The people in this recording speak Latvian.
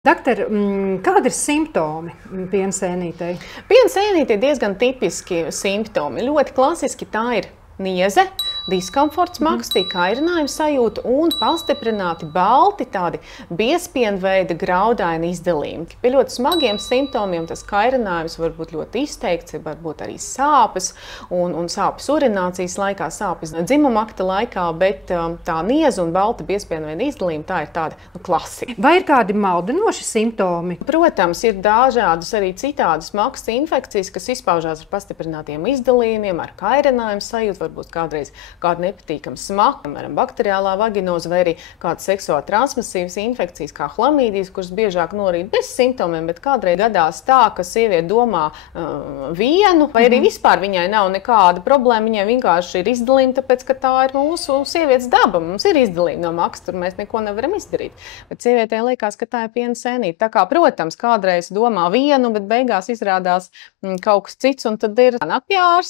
Dakter, kādi ir simptomi piena sēnītei? Piena sēnītei ir diezgan tipiski simptomi. Ļoti klasiski tā ir nieze, diskomforts, makstī, kairinājuma sajūta un pastiprināti balti, tādi biezpienveida graudaini izdalījumi. Pie ļoti smagiem simptomiem tas kairinājums var būt ļoti izteikts, var būt arī sāpes un sāpes urinācijas laikā, sāpes dzimuma akta laikā, bet tā nieze un balta biezpienveida izdalījumi tā ir tāda klasika. Vai ir kādi maldinoši simptomi? Protams, ir dažādas arī citādas maksta infekcijas, kas izpaužās ar pastiprinātiem izdalījumiem, ar kairinājumu sajūtu, varbūt kādreiz kāda nepatīkama smaka, piemēram, bakteriālā vaginoze vai arī kādas seksuāli transmisīvas infekcijas, kā hlamīdijas, kuras biežāk norīt bez simptomiem, bet kādreiz gadās tā, ka sieviete domā vienu, vai arī vispār viņai nav nekāda problēma, viņai vienkārši ir izdalījumi, tāpēc, ka tā ir mūsu sievietes daba. Mums ir izdalījumi no maksas, tur mēs neko nevaram izdarīt. Bet sievietē liekas, ka tā ir piena sēnīte. Tā kā, protams, kādreiz domā vienu, bet beigās izrādās kaut kas cits, un tad ir nāk pie ārsta.